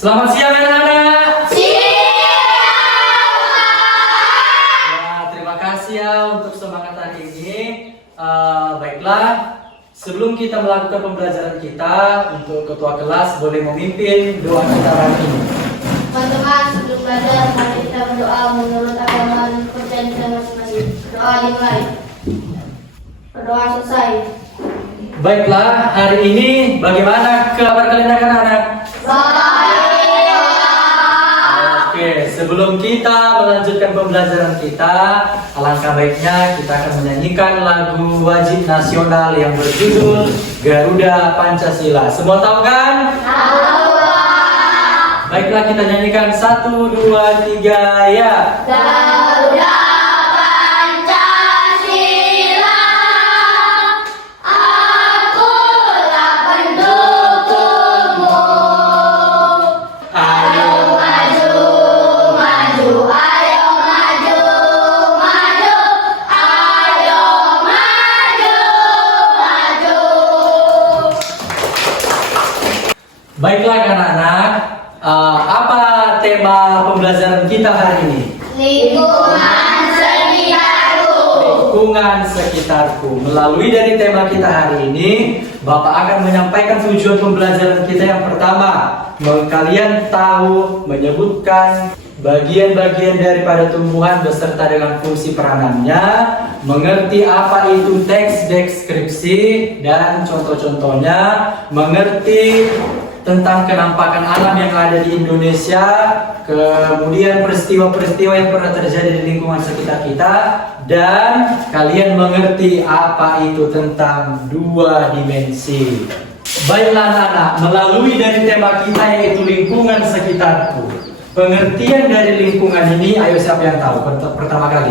Selamat siang anak-anak. Ya, terima kasih ya untuk semangat hari ini. Baiklah, sebelum kita melakukan pembelajaran kita, untuk ketua kelas boleh memimpin doa kita hari ini. Teman-teman, sebelum belajar, mari kita berdoa menurut agama dan kepercayaan kita masing-masing. Doa dimulai. Berdoa selesai. Baiklah, hari ini bagaimana kabar kalian anak-anak? Oke, sebelum kita melanjutkan pembelajaran kita, alangkah baiknya kita akan menyanyikan lagu wajib nasional yang berjudul Garuda Pancasila. Semua tahu kan? Tahu. Baiklah, kita nyanyikan 1, 2, 3, ya. Garuda Pancasila, akulah pendukungmu. Ayo maju, maju, ayo maju, maju, ayo maju, maju. Baiklah anak-anak, apa tema pembelajaran kita hari ini? Lingkungan sekitarku. Lingkungan sekitarku. Melalui dari tema kita hari ini, Bapak akan menyampaikan tujuan pembelajaran kita yang pertama. Kalian tahu menyebutkan bagian-bagian daripada tumbuhan beserta dengan fungsi peranannya, mengerti apa itu teks deskripsi dan contoh-contohnya, mengerti tentang kenampakan alam yang ada di Indonesia, kemudian peristiwa-peristiwa yang pernah terjadi di lingkungan sekitar kita, dan kalian mengerti apa itu tentang 2 dimensi. Baiklah anak-anak, melalui dari tema kita yaitu lingkungan sekitarku. Pengertian dari lingkungan ini, ayo siapa yang tahu? Pertama kali,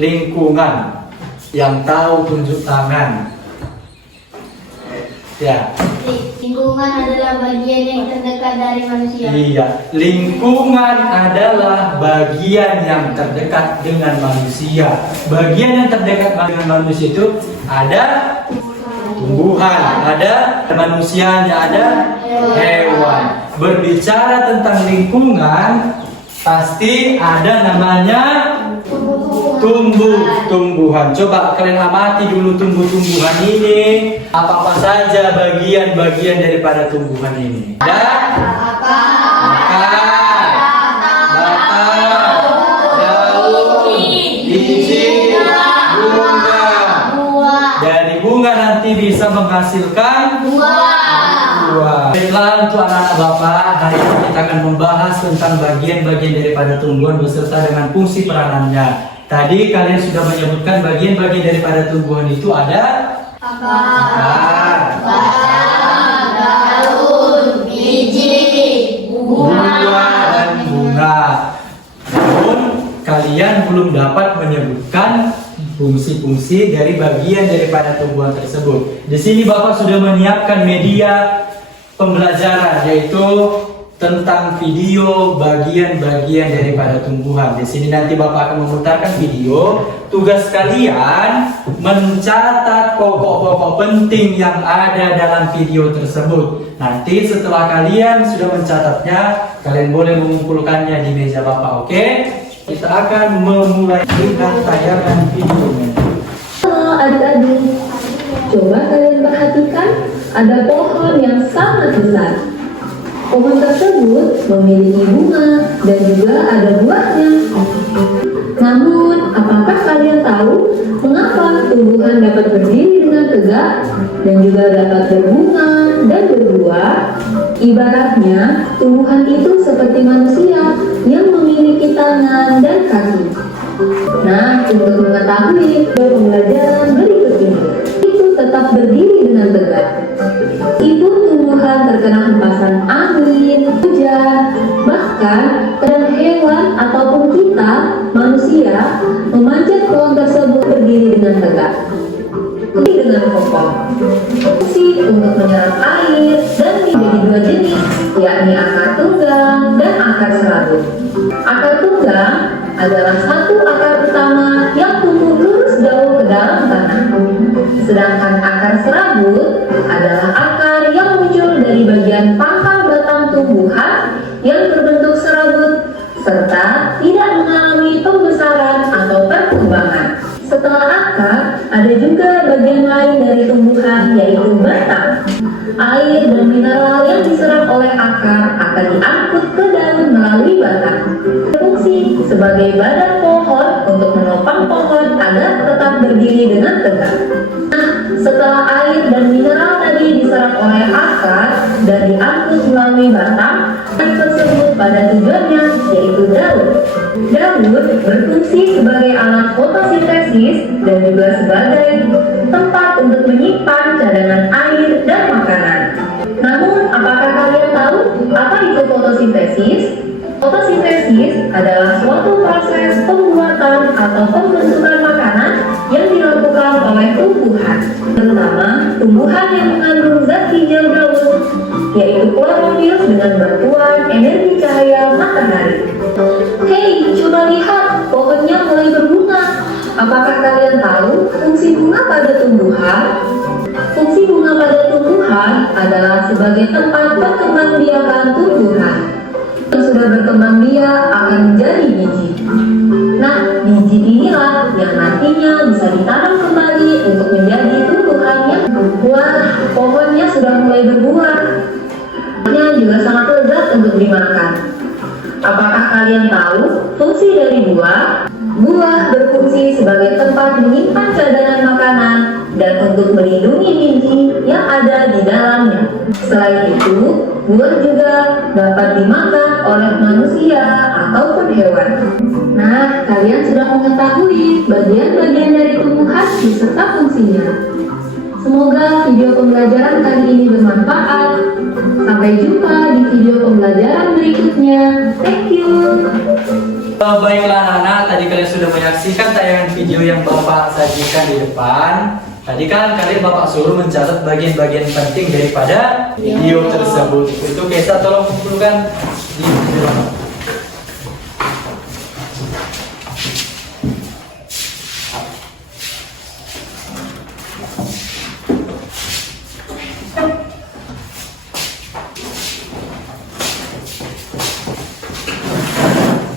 lingkungan. Yang tahu tunjuk tangan. Ya. Lingkungan adalah bagian yang terdekat dari manusia. Iya, lingkungan adalah bagian yang terdekat dengan manusia. Bagian yang terdekat dengan manusia itu ada tumbuhan, ada manusianya, ada hewan. Berbicara tentang lingkungan, pasti ada namanya tumbuhan. Coba kalian amati dulu tumbuhan ini. Apa saja bagian-bagian daripada tumbuhan ini? Ada akar, batang, daun, biji, bunga. Dari bunga nanti bisa menghasilkan buah. Baiklah untuk anak-anak Bapak, hari ini kita akan membahas tentang bagian-bagian daripada tumbuhan beserta dengan fungsi peranannya. Tadi kalian sudah menyebutkan bagian-bagian daripada tumbuhan itu ada akar, batang, daun, biji, buah, dan bunga. Namun kalian belum dapat menyebutkan fungsi-fungsi dari bagian daripada tumbuhan tersebut. Di sini Bapak sudah menyiapkan media pembelajaran, yaitu tentang video bagian-bagian daripada tumbuhan. Di sini nanti Bapak akan memutarkan video. Tugas kalian mencatat pokok-pokok penting yang ada dalam video tersebut. Nanti setelah kalian sudah mencatatnya, kalian boleh mengumpulkannya di meja Bapak, oke? Kita akan memulai dengan tayangan videonya. Halo adik-adik, coba kalian perhatikan ada pohon yang sangat besar. Pohon tersebut memiliki bunga dan juga ada buahnya. Namun, apakah kalian tahu mengapa tumbuhan dapat berdiri dengan tegak dan juga dapat berbunga dan berbuah? Ibaratnya, tumbuhan itu seperti manusia yang memiliki tangan dan kaki. Nah, untuk mengetahui pembelajaran berikut ini, itu tetap berdiri dengan tegak. Itu tumbuhan terkena hempasan angin, hujan, bahkan kadang hewan ataupun kita, manusia, memanjat pohon tersebut berdiri dengan tegak. Berdiri dengan kokoh. Fungsi untuk menyerap air dan menjadi 2 jenis, yakni akar tunggang dan akar serabut. Akar tunggang adalah satu akar utama yang tumbuh lurus jauh ke dalam tanah. Sedangkan akar serabut adalah akar yang muncul dari bagian pangkal batang tumbuhan yang berbentuk serabut serta tidak mengalami pembesaran atau perkembangan. Setelah akar, ada juga bagian lain dari tumbuhan yaitu batang. Air dan mineral yang diserap oleh akar akan diangkut ke daun melalui batang. Berfungsi sebagai badan pohon untuk menopang pohon agar tetap berdiri dengan tegak. Nah, setelah air dan mineral tadi diserap oleh akar dan diangkut melalui batang, air tersebut pada tujuannya yaitu daun. Daun berfungsi sebagai alat fotosintesis dan juga sebagai tempat untuk menyimpan cadangan air dan makanan. Namun, apakah kalian tahu apa itu fotosintesis? Fotosintesis adalah suatu proses pembuatan atau pembentukan makanan yang dilakukan oleh tumbuhan, terutama tumbuhan yang mengandung zat hijau daun, yaitu klorofil dengan bantuan energi cahaya matahari. Hei, coba lihat, pohonnya mulai berbunga. Apakah kalian tahu fungsi bunga pada tumbuhan? Fungsi bunga pada tumbuhan adalah sebagai tempat perkembangbiakan tumbuhan. Yang sudah berkembang biak akan menjadi biji. Nah, biji inilah yang nantinya bisa ditanam kembali untuk menjadi tumbuhan yang wah, pohonnya sudah mulai berbuah. Buahnya juga sangat lezat untuk dimakan. Apakah kalian tahu fungsi dari buah? Buah berfungsi sebagai tempat menyimpan cadangan makanan dan untuk melindungi biji yang ada di dalamnya. Selain itu, buah juga dapat dimakan oleh manusia ataupun hewan. Nah, kalian sudah mengetahui bagian-bagian dari tumbuhan beserta fungsinya. Semoga video pembelajaran kali ini bermanfaat. Sampai jumpa di video pembelajaran berikutnya. Thank you. Baiklah anak-anak, tadi kalian sudah menyaksikan tayangan video yang Bapak sajikan di depan. Tadi kan kalian Bapak suruh mencatat bagian-bagian penting daripada video tersebut. Itu kita tolong kumpulkan di video.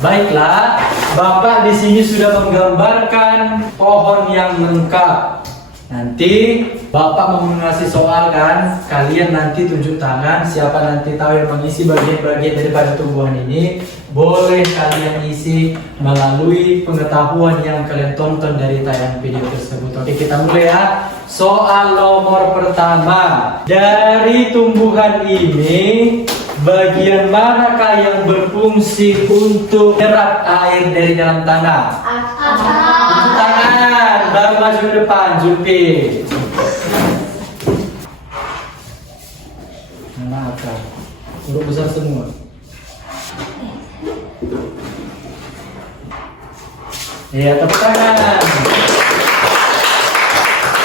Baiklah, Bapak di sini sudah menggambarkan pohon yang lengkap. Nanti Bapak mau mengasih soal kan, kalian nanti tunjuk tangan. Siapa nanti tahu yang mengisi bagian-bagian daripada tumbuhan ini, boleh kalian isi melalui pengetahuan yang kalian tonton dari tayangan video tersebut. Oke, kita mulai ya. Soal nomor pertama, dari tumbuhan ini bagian manakah yang berfungsi untuk menyerap air dari dalam tanah? Tangan, baru maju ke depan, Zulfi. Mana akar? Huruf besar semua. Ya, tepuk tangan.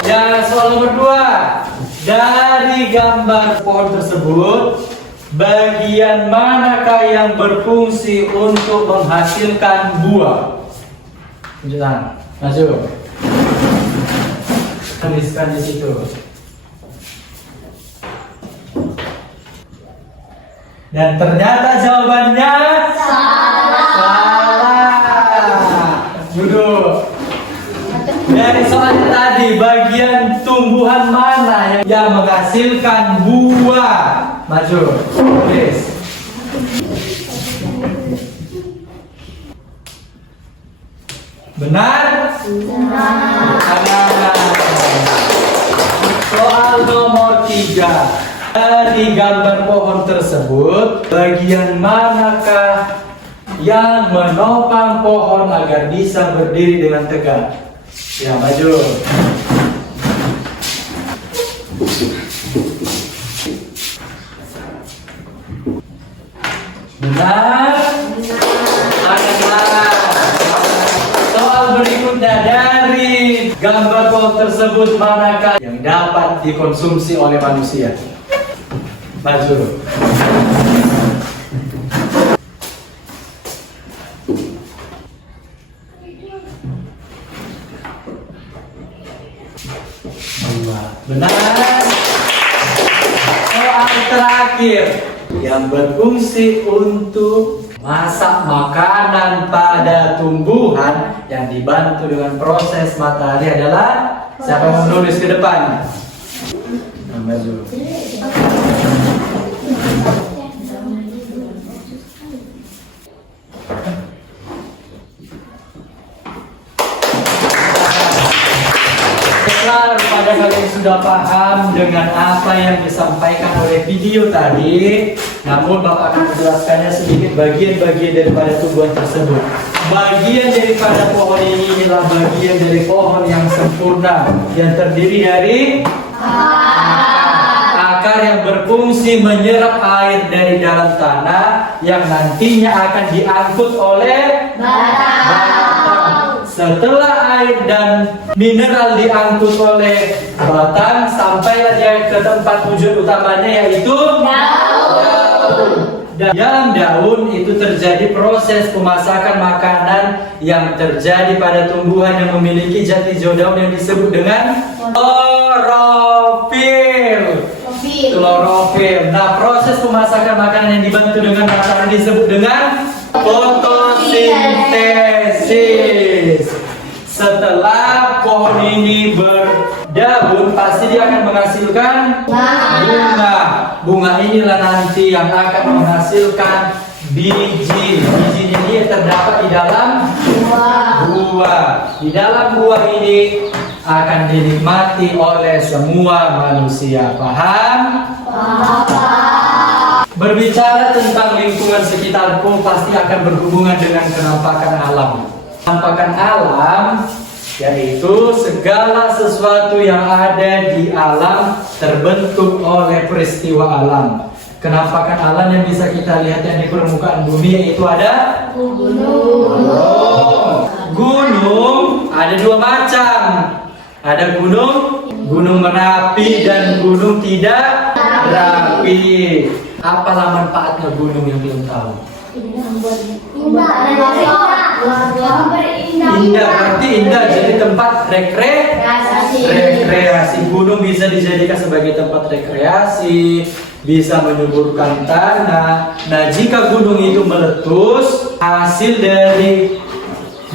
Ya, soal nomor 2. Dari gambar pohon tersebut, bagian manakah yang berfungsi untuk menghasilkan buah? Tunjuk tangan, maju. Tuliskan di situ. Dan ternyata jawabannya salah. Duduk. Dari soal tadi, bagian tumbuhan mana yang menghasilkan buah? Maju, tulis. Benar? Benar. Soal nomor 3. Dari gambar pohon tersebut, bagian manakah yang menopang pohon agar bisa berdiri dengan tegak? Ya, maju. Benar? Soal berikutnya, dari gambar pohon tersebut manakah yang dapat dikonsumsi oleh manusia? Maju. Benar. Soal terakhir, yang berfungsi untuk masak makanan pada tumbuhan yang dibantu dengan proses matahari adalah siapa yang menulis ke depan? Nama dulu. Pada kalian sudah paham dengan apa yang disampaikan oleh video tadi, namun Bapak akan menjelaskannya sedikit bagian-bagian daripada tumbuhan tersebut. Bagian daripada pohon ini adalah bagian dari pohon yang sempurna yang terdiri dari akar yang berfungsi menyerap air dari dalam tanah yang nantinya akan diangkut oleh batang. Setelah air dan mineral diangkut oleh batang, sampailah dia ke tempat wujud utamanya yaitu daun. Dan daun itu terjadi proses pemasakan makanan yang terjadi pada tumbuhan yang memiliki jati hijau daun yang disebut dengan klorofil. Klorofil. Nah, proses pemasakan makanan yang dibantu dengan matahari disebut dengan fotosintesis. Setelah pohon ini berdaun, pasti dia akan menghasilkan bunga. Bunga inilah nanti yang akan menghasilkan biji. Biji ini terdapat di dalam buah. Di dalam buah ini akan dinikmati oleh semua manusia. Paham? Berbicara tentang lingkungan sekitarku pasti akan berhubungan dengan kenampakan alam. Kenampakan alam yaitu segala sesuatu yang ada di alam terbentuk oleh peristiwa alam. Kenampakan alam yang bisa kita lihat yang di permukaan bumi yaitu ada gunung. Ada dua macam. Ada gunung Merapi dan gunung tidak Merapi. Apalah manfaatnya gunung yang belum tahu? Indah, berarti indah jadi tempat rekreasi. Gunung bisa dijadikan sebagai tempat rekreasi, bisa menyuburkan tanah. Nah, jika gunung itu meletus, hasil dari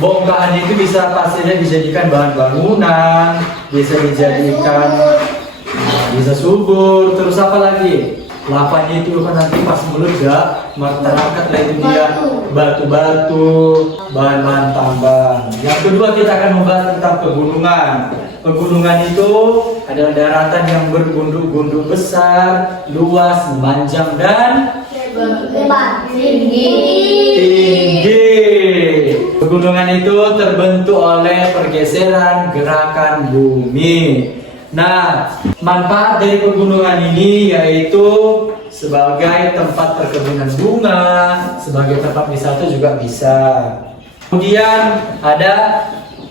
bongkahan itu bisa pastinya dijadikan bahan bangunan, bisa dijadikan bisa subur. Terus apa lagi? Lavanya itu kan nanti pas meledak, terangkat lah itu dia batu-batu, bahan-bahan tambang. Yang kedua kita akan membahas tentang pegunungan. Pegunungan itu adalah daratan yang bergunduk-gunduk besar, luas, memanjang dan tinggi. Pegunungan itu terbentuk oleh pergeseran gerakan bumi. Nah, manfaat dari pegunungan ini yaitu sebagai tempat perkebunan bunga, sebagai tempat wisata juga bisa. Kemudian ada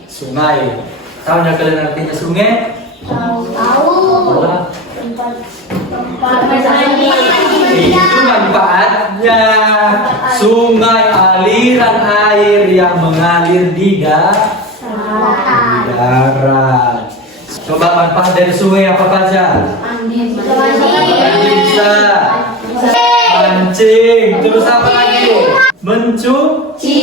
sungai. Tahu nggak kalian artinya sungai? Tahu. Itu manfaatnya. Sungai aliran air yang mengalir di darat. Coba manfaat dari sungai apa saja? Bisa mancing. Terus apa lagi? Mencuci.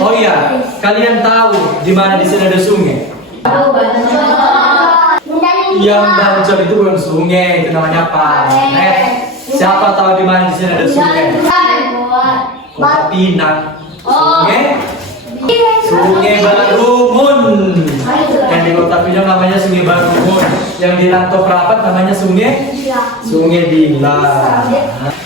Oh iya, kalian tahu di mana di sini ada sungai? Yang Bancor itu bukan sungai, itu namanya Panet. Siapa tahu di mana di sini ada sungai? Kota Pinang. Sungai Barumun. Yang di Kota Pinang namanya Sungai Barumun. Yang di Rantau Prapat namanya Sungai Bila.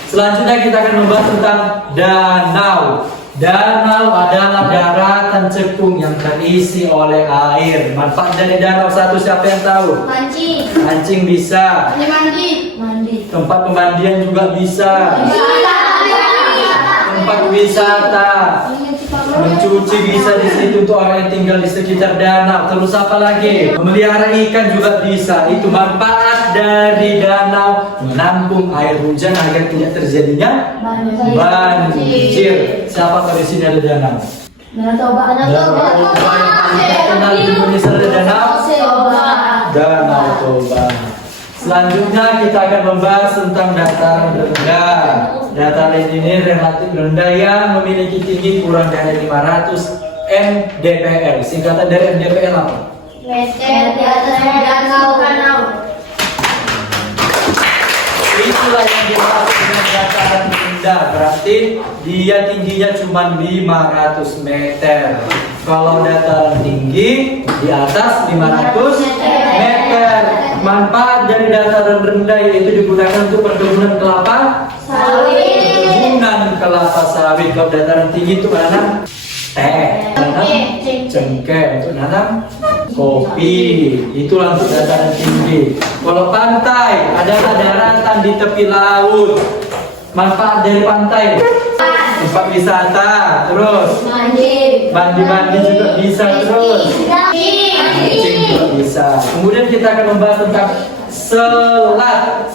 Selanjutnya kita akan membahas tentang danau. Danau adalah daratan cekung yang terisi oleh air. Manfaat dari danau satu siapa yang tahu? Mancing. Mancing bisa. Mandi. Tempat pemandian juga bisa. Tempat wisata. Mencuci bisa di situ untuk orang yang tinggal di sekitar danau. Terus apa lagi? Memelihara ikan juga bisa. Itu manfaat dari danau, menampung air hujan agar tidak terjadinya banjir. Siapa tahu di sini ada danau? Danau Toba yang paling terkenal di Indonesia ada danau Danau Toba. Selanjutnya kita akan membahas tentang dataran rendah. Dataran ini relatif rendah yang memiliki tinggi kurang dari 500 mdpl. Singkatan dari mdpl apa? Meter di atas danau. Itulah yang dimaksud dengan dataran rendah. Berarti dia tingginya cuma 500 meter. Kalau dataran tinggi di atas 500 meter. Manfaat dari dataran rendah yaitu digunakan untuk perkebunan kelapa Sawit. Perkebunan kelapa sawit. Kalau dataran tinggi itu menanam teh, menanam cengkeh, untuk nanam kopi. Itulah untuk dataran tinggi. Kalau pantai adalah daratan di tepi laut. Manfaat dari pantai tempat wisata, terus mandi juga bisa, terus mancing juga bisa. Kemudian kita akan membahas tentang selat.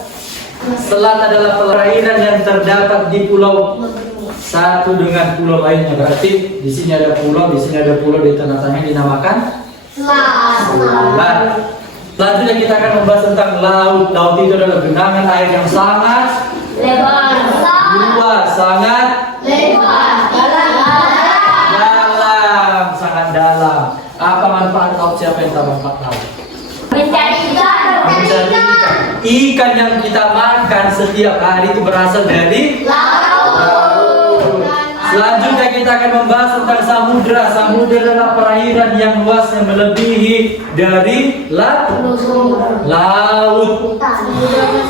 Selat adalah perairan yang terdapat di pulau satu dengan pulau lainnya. Berarti di sini ada pulau, di sini ada pulau, di tengah-tengah dinamakan selat. Selanjutnya kita akan membahas tentang laut. Laut itu adalah genangan air yang sangat luas, sangat dalam, sangat dalam. Apa manfaat laut? Siapa yang tahu manfaat laut? Mencari Mencari ikan yang kita makan setiap hari itu berasal dari laut. Selanjutnya kita akan membahas tentang samudra. Samudra adalah perairan yang luasnya melebihi dari laut.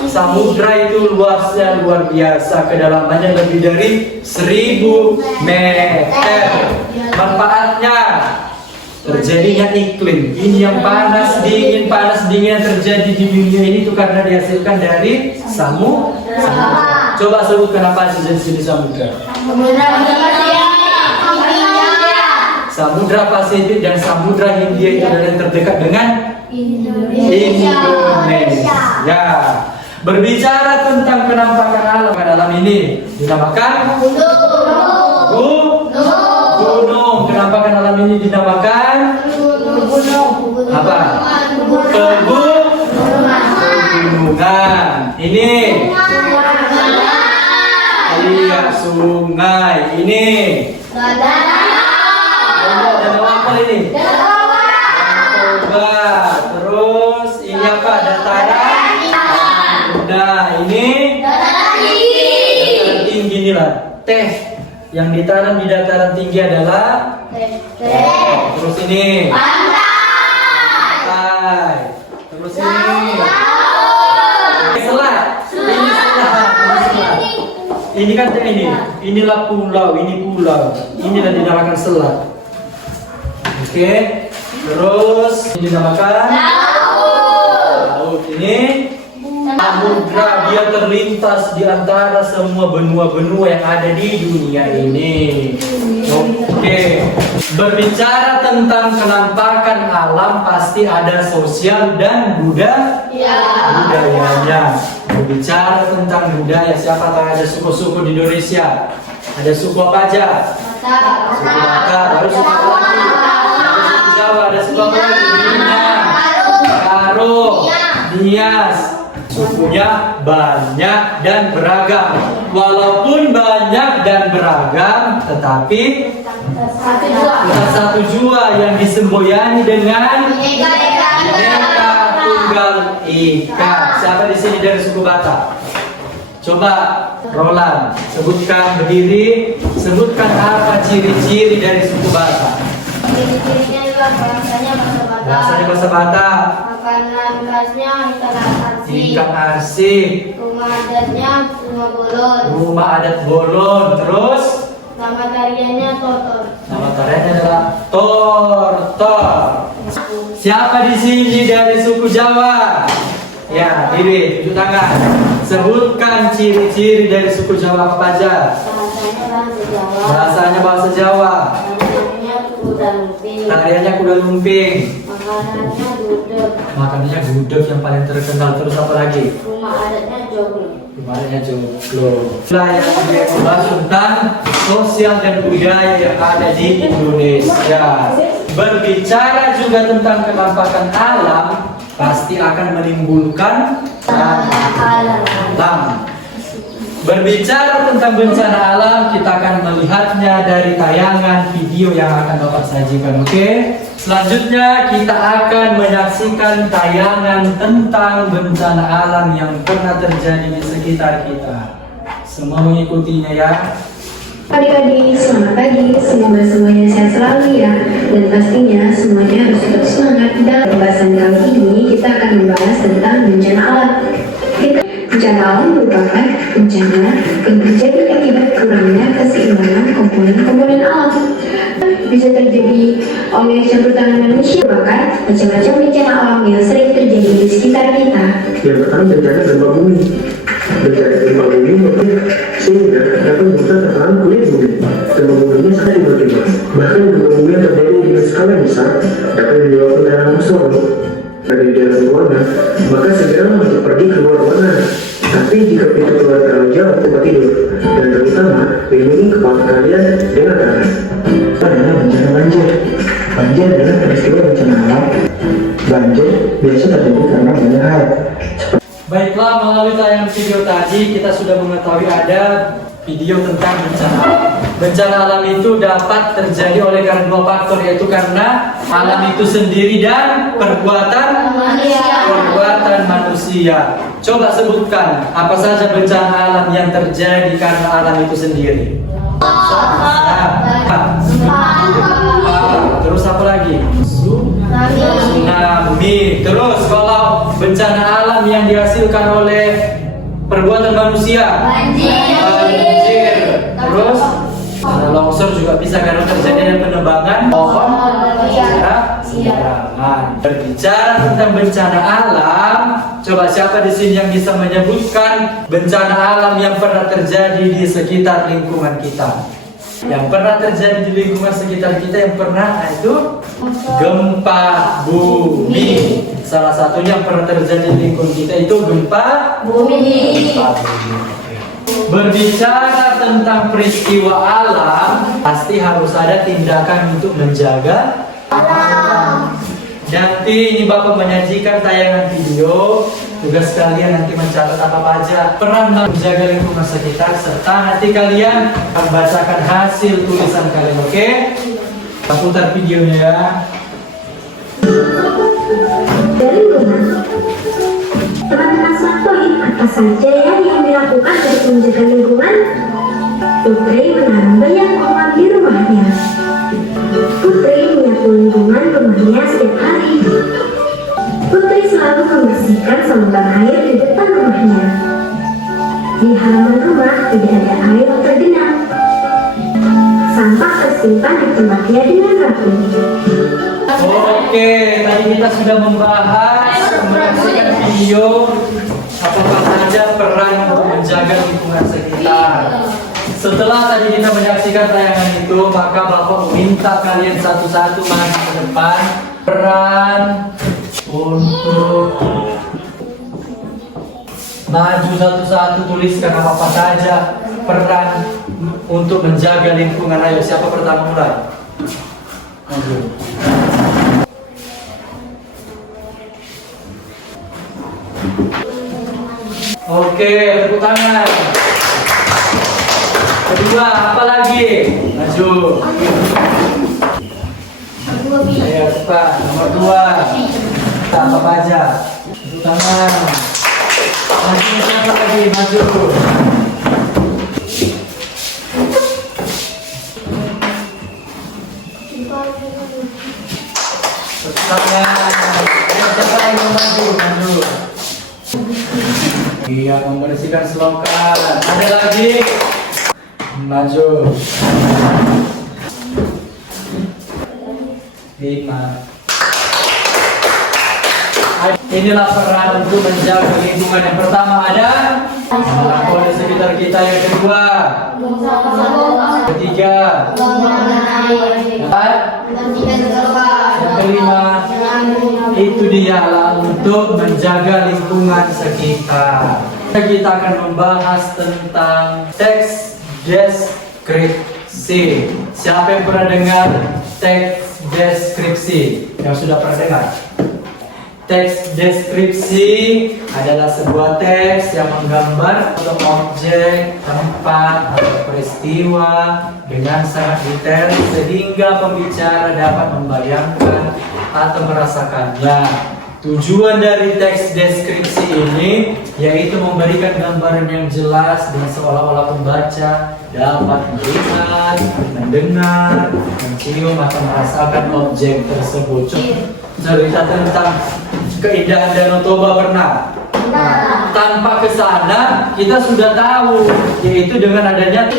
Samudra itu luasnya luar biasa, kedalamannya lebih dari 1000 meter. Manfaatnya terjadinya iklim. Ini yang panas dingin yang terjadi di dunia ini itu karena dihasilkan dari samudra. Coba sebutkan apa sih jenis samudra? Samudra Pasifik dan Samudra Hindia itu adalah yang terdekat dengan Indonesia. Berbicara tentang penampakan alam dalam ini dinamakan gunung. Penampakan alam ini dinamakan apa? Pegunungan. Ini iya, sungai. Ini danau apa ini? Toba. Terus ini apa? Dataran rendah. Ini dataran tinggi nih lah. Teh yang ditanam di dataran tinggi adalah terus ini pantai. Terus ini selat. Ini selat. Ini kan inilah pulau, ini pulau. Inilah dinamakan selat. Oke. Terus ini dinamakan laut. Ini samudra, dia terlintas di antara semua benua-benua yang ada di dunia ini. Oke. Berbicara tentang penampakan alam pasti ada sosial dan budayanya. Berbicara tentang budaya, siapa tahu ada suku-suku di Indonesia? Ada suku apa aja? Suku Batak, baru suku apa lagi? Ada suku Jawa, ada suku apa lagi? Minang, Karo, Nias. Sukunya banyak dan beragam. Walaupun banyak dan beragam, tetapi satu jua yang disemboyani dengan Bineka Tunggal Ika. Siapa di sini dari suku Batak? Coba Roland, sebutkan berdiri, sebutkan apa ciri-ciri dari suku Batak. Ciri-cirinya juga bahasanya bahasa Batak. Makanan khasnya ikan arsik. Rumah adatnya Rumah adat Bolon. Terus nama tariannya Tortor. nama tariannya adalah Tortor. Siapa di sini dari suku Jawa? Ya, diri, tunjuk tangan. Sebutkan ciri-ciri dari suku Jawa apa aja? Bahasanya bahasa Jawa. Tariannya kuda lumping. Makanannya gudeg yang paling terkenal. Terus apa lagi? Rumah adatnya joglo. Rumah adatnya joglo. Itulah yang dia membahas tentang sosial dan budaya yang ada di Indonesia. Berbicara juga tentang penampakan alam, pasti akan menimbulkan alam. Berbicara tentang bencana alam, kita akan melihatnya dari tayangan video yang akan Bapak sajikan, oke? Selanjutnya kita akan menyaksikan tayangan tentang bencana alam yang pernah terjadi di sekitar kita. Semua mengikutinya ya. Adik-adik, selamat pagi. Semoga semuanya sehat selalu ya. Dan pastinya semuanya harus tetap semangat. Dalam pembahasan kali ini kita akan membahas tentang bencana alam. Bencana alam merupakan bencana yang terjadi akibat kurangnya keseimbangan komponen-komponen alam. Bisa terjadi oleh campur tangan manusia, bahkan macam-macam bencana alam yang sering terjadi di sekitar kita. Yang pertama bencana gempa bumi. Bencana gempa bumi maksudnya sehingga dapat merusak tatanan kulit bumi. Gempa buminya sangat tiba-tiba. Bahkan gempa bumi yang terjadi dengan skala besar dapat menyebabkan tanah longsor. Ada di dalam ruangan, maka segera untuk pergi keluar ruangan. Tapi jika pintu keluar terlalu jauh tempat tidur, dan terutama lindungi kepala kalian dengan tangan. Adalah bencana banjir. Banjir adalah peristiwa bencana alam. Banjir biasa terjadi karena banyak hal. Baiklah, melalui tayangan video tadi kita sudah mengetahui ada video tentang bencana alam. Bencana alam itu dapat terjadi oleh karena dua faktor, yaitu karena alam itu sendiri dan perbuatan manusia. Coba sebutkan apa saja bencana alam yang terjadi karena alam itu sendiri. Terus apa lagi? Tsunami. Terus kalau bencana alam yang dihasilkan oleh perbuatan manusia, banjir. Terus longsor juga bisa karena terjadinya penebangan pohon sembarangan. Berbicara tentang bencana alam, coba siapa di sini yang bisa menyebutkan bencana alam yang pernah terjadi di sekitar lingkungan kita? Yang pernah terjadi di lingkungan sekitar kita yang pernah itu gempa bumi. Salah satunya yang pernah terjadi di lingkungan kita itu gempa bumi. Berbicara tentang peristiwa alam, pasti harus ada tindakan untuk menjaga alam. Nanti ini Bapak menyajikan tayangan video. Tugas kalian nanti mencatat apa aja peran menjaga lingkungan sekitar, serta nanti kalian akan bacakan hasil tulisan kalian, oke? Kita putar videonya ya. Dari rumah, teman-teman Smartpoint, apa saja ya yang dilakukan untuk menjaga lingkungan? Putri menanam banyak pohon di rumahnya. Putri menyapu lingkungan rumahnya setiap hari. Putri selalu membersihkan saluran air di depan rumahnya. Di halaman rumah tidak ada air yang tergenang. Sampah tersimpan di tempatnya dengan rapi. Oke, tadi kita sudah membahas, menyaksikan video apa saja peran untuk menjaga lingkungan sekitar. Setelah tadi kita menyaksikan tayangan itu, maka Bapak minta kalian satu-satu maju ke depan. Peran untuk maju satu-satu, tuliskan apa saja peran untuk menjaga lingkungan. Ayo, siapa pertama mulai? Maju. Oke, tepuk tangan. Kedua, apa lagi? Maju. Ayo cepat. Nomor 2. Apa aja? Tepuk tangan. Maju, siapa lagi? Maju. Tepuk tangan. Ayo siapa yang mau maju? Maju. Iya, membersihkan selokan. Ada lagi? Maju. 5. Inilah peran untuk menjaga lingkungan. Yang pertama ada melakukan di sekitar kita. Yang kedua, ketiga, empat, yang kelima, itu dialah untuk menjaga lingkungan sekitar. Kita akan membahas tentang teks deskripsi. Siapa yang pernah dengar teks deskripsi? Yang sudah pernah dengar? Teks deskripsi adalah sebuah teks yang menggambar atau objek, tempat, atau peristiwa dengan sangat detail sehingga pembicara dapat membayangkan atau merasakannya. Tujuan dari teks deskripsi ini yaitu memberikan gambaran yang jelas dan seolah-olah pembaca dapat melihat, mendengar, mencium atau merasakan objek tersebut. Cerita tentang keindahan Danau Toba pernah? Tanpa kesana kita sudah tahu, yaitu dengan adanya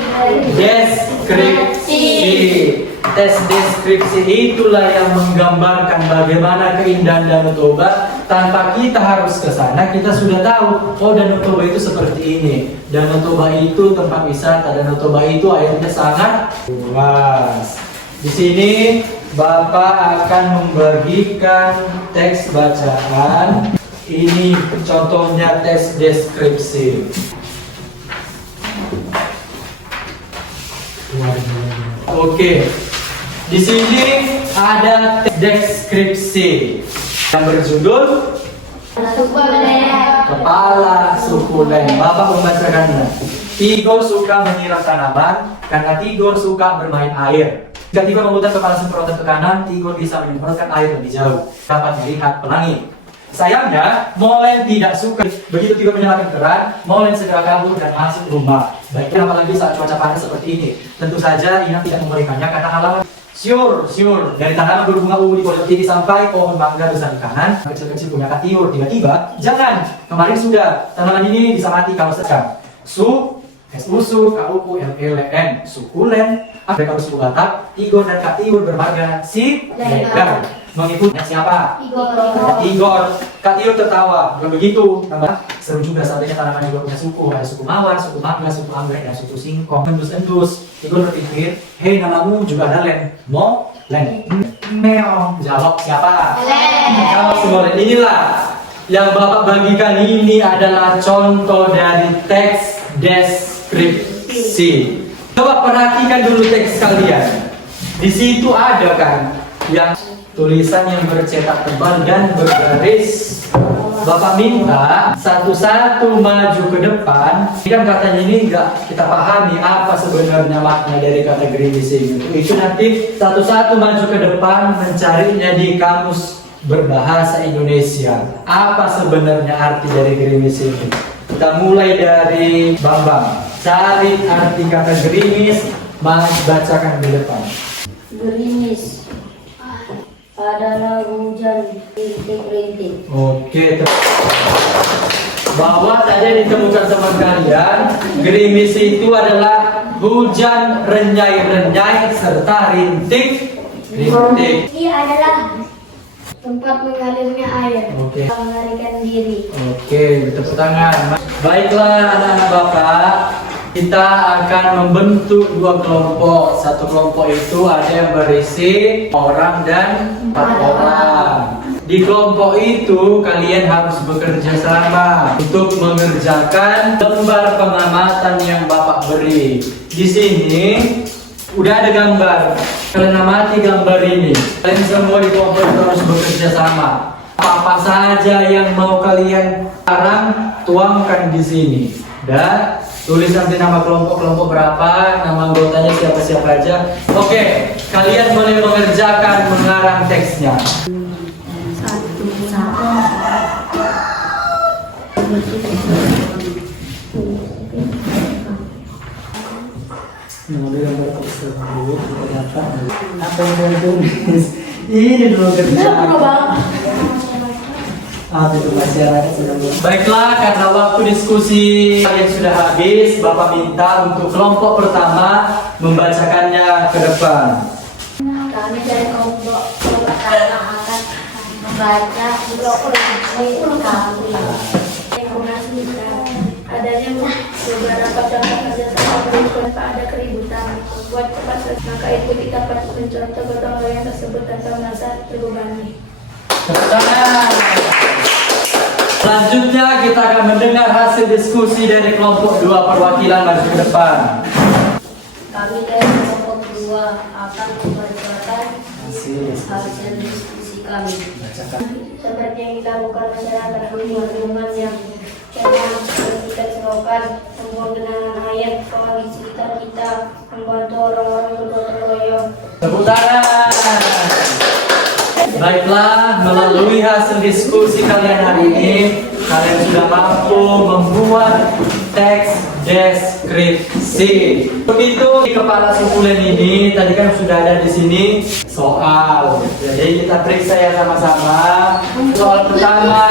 deskripsi. Tes deskripsi itulah yang menggambarkan bagaimana keindahan Danau Toba. Tanpa kita harus ke sana, kita sudah tahu, oh Danau Toba itu seperti ini. Danau Toba itu tempat wisata. Danau Toba itu airnya sangat luas. Di sini Bapak akan membagikan teks bacaan. Ini contohnya teks deskripsi. Oke. Di sini ada deskripsi yang berjudul Kepala Sukulen. Bapak membacakannya. Tigor suka menyiram tanaman karena Tigor suka bermain air. Jika Tigor memutar kepala semprotan ke kanan, Tigor bisa menyemprotkan air lebih jauh, dapat melihat pelangi. Sayangnya, Molen tidak suka. Begitu Tigor menyalakan keran, Molen segera kabur dan masuk rumah. Baiknya apalagi saat cuaca panas seperti ini. Tentu saja Ina tidak memberikannya karena halaman. Siur, dari tanaman berbunga ungu di pojok kiri sampai pohon mangga besar di kanan, kecil-kecil punya katiur. Tiba-tiba, jangan, kemarin sudah, tanaman ini bisa mati kalau sedang. S-U-S-U, K-U-K-U, L-E-L-N, sukulen. Mereka bersuku Batak, Tigor dan Katiur bermarga si legar. Mengikutnya siapa? Tigor. Katiur tertawa. Bukan begitu. Seru juga seandainya tanaman juga punya suku. Ada suku Mawar, suku Mangga, suku Anggrek, dan suku Singkong. Endus-endus. Tigor berpikir, hei namamu juga ada Len. Len. Meong. Jawab siapa? Len. Jawab semua Len. Inilah yang Bapak bagikan ini adalah contoh dari teks deskripsi. Coba perhatikan dulu teks kalian. Di situ ada kan yang tulisan yang bercetak tebal dan bergaris. Bapak minta satu-satu maju ke depan. Ini kan katanya ini enggak kita pahami apa sebenarnya makna dari kata gerimis ini. Itu nanti satu-satu maju ke depan mencarinya di kamus berbahasa Indonesia. Apa sebenarnya arti dari gerimis ini? Kita mulai dari Bambang. Cari arti kata gerimis, Mas bacakan di depan. Gerimis adalah hujan rintik-rintik. Oke, bahwa saja ditemukan sama kalian, gerimis itu adalah hujan renyai-renyai serta rintik-rintik. Ini adalah tempat mengalirnya air. Oke. Melarikan diri. Oke, tepuk tangan. Baiklah anak-anak Bapak, kita akan membentuk dua kelompok. Satu kelompok itu ada yang berisi orang dan 4 orang. Di kelompok itu kalian harus bekerja sama untuk mengerjakan lembar pengamatan yang Bapak beri. Di sini udah ada gambar. Kalian amati gambar ini. Kalian semua di kelompok itu harus bekerja sama. Apa saja yang mau kalian sekarang tuangkan di sini. Dan tulis nanti nama kelompok berapa, nama anggotanya siapa-siapa aja. Oke, kalian boleh mengerjakan mengarang teksnya. Apa yang saya tulis? Ini dulu kerjaan. Itu masyarakat sudah. Baiklah, karena waktu diskusi kalian sudah habis, Bapak minta untuk kelompok pertama membacakannya ke depan. Kami dari kelompok pertama akan membaca blok kami. Informasi adanya beberapa contoh kerjasama berikut tanpa ada keributan. Buat cepat maka itu kita patut mencontoh gotong royong tersebut tanpa merasa terbebani. Selanjutnya kita akan mendengar hasil diskusi dari kelompok 2 perwakilan maju ke depan. Kami dari kelompok 2 akan membacakan hasil diskusi kami. Seperti yang dilakukan masyarakat lingkungan yang telah kita serukan, membuang genangan air, apalagi sekitar kita, membantu orang-orang bergotong royong. Tepuk tangan. Baiklah, melalui hasil diskusi kalian hari ini, kalian sudah mampu membuat teks deskripsi. Begitu di kepala kumpulan ini, tadi kan sudah ada di sini soal. Jadi kita periksa ya sama-sama. Soal pertama,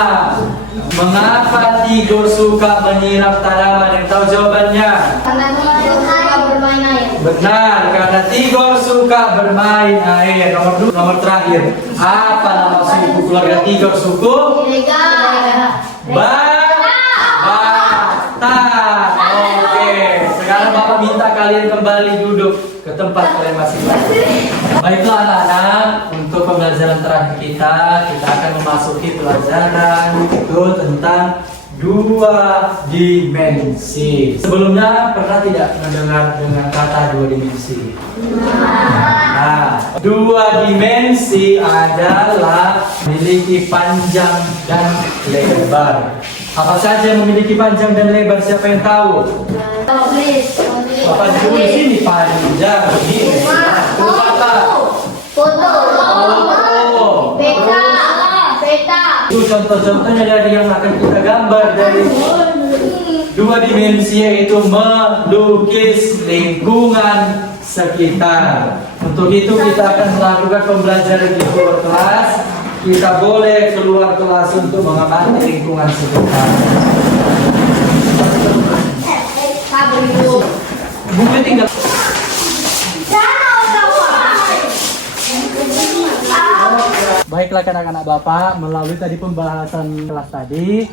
mengapa Tigor suka menyiram tanaman? Yang tahu jawabannya? Karena kita suka bermain air. Benar, karena Tigor suka bermain air. Nomor terakhir, apa nama suku keluarga Tigor? Suku Batak. Oke, sekarang Bapak minta kalian kembali duduk ke tempat kalian masing-masing. Baiklah anak-anak, untuk pembelajaran terakhir kita akan memasuki pelajaran itu tentang dua dimensi. Sebelumnya pernah tidak mendengar dengan kata dua dimensi? Nah, dua dimensi adalah memiliki panjang dan lebar. Apa saja memiliki panjang dan lebar? Siapa yang tahu? Bapak dulu di sini panjang, ini apa? Foto. Itu contoh-contohnya dari yang akan kita gambar dari dua dimensi, yaitu melukis lingkungan sekitar. Untuk itu kita akan melakukan pembelajaran di luar kelas. Kita boleh keluar kelas untuk mengamati lingkungan sekitar. Buku tinggal. Baiklah anak-anak Bapak, melalui tadi pembahasan kelas tadi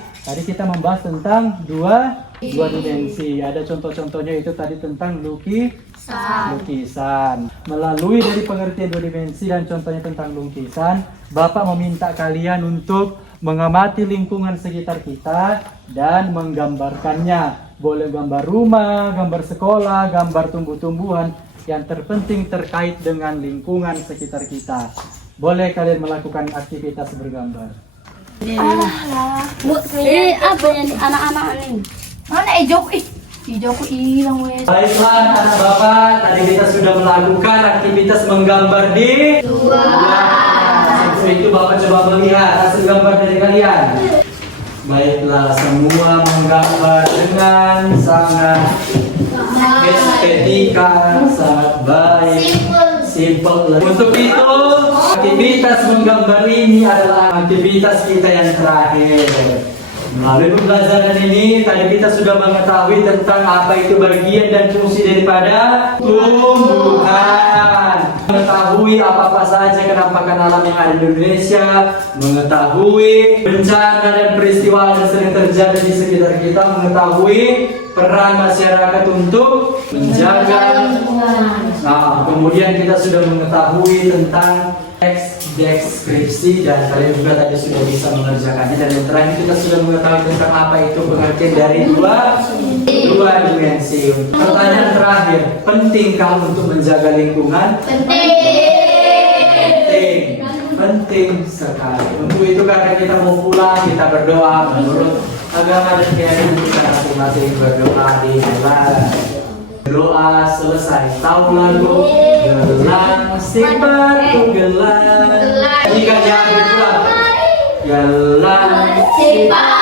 kita membahas tentang dua dimensi. Ada contoh-contohnya itu tadi tentang lukisan. Melalui dari pengertian dua dimensi dan contohnya tentang lukisan, Bapak meminta kalian untuk mengamati lingkungan sekitar kita dan menggambarkannya. Boleh gambar rumah, gambar sekolah, gambar tumbuh-tumbuhan, yang terpenting terkait dengan lingkungan sekitar kita. Boleh kalian melakukan aktivitas bergambar. Bu, ini apa yang anak-anak ini? Mana Ijoko? Ijoko hilang wes. Baiklah anak Bapak, tadi kita sudah melakukan aktivitas menggambar di dua. Sebelum itu Bapak coba melihat hasil gambar dari kalian. Baiklah, semua menggambar dengan sangat estetika, sangat baik, simple. Untuk itu, aktivitas menggambar ini adalah aktivitas kita yang terakhir. Melalui pembelajaran ini, tadi kita sudah mengetahui tentang apa itu bagian dan fungsi daripada tumbuhan. Mengetahui apa-apa saja kenampakan alam yang ada di Indonesia, mengetahui bencana dan peristiwa yang sering terjadi di sekitar kita, mengetahui peran masyarakat untuk menjaga. Nah, kemudian kita sudah mengetahui tentang teks deskripsi dan kalian juga tadi sudah bisa mengerjakannya. Dan yang terakhir kita sudah mengetahui tentang apa itu pengertian dari dua dimensi. Pertanyaan terakhir, pentingkah untuk menjaga lingkungan? Penting sekali. Untuk itu karena kita mau pulang, kita berdoa menurut agama dan keyakinan kita masing-masing, berdoa di dalam. Doa selesai. Tahu lagu gelang si batu gelang. Jika dia berdoa gelang si batu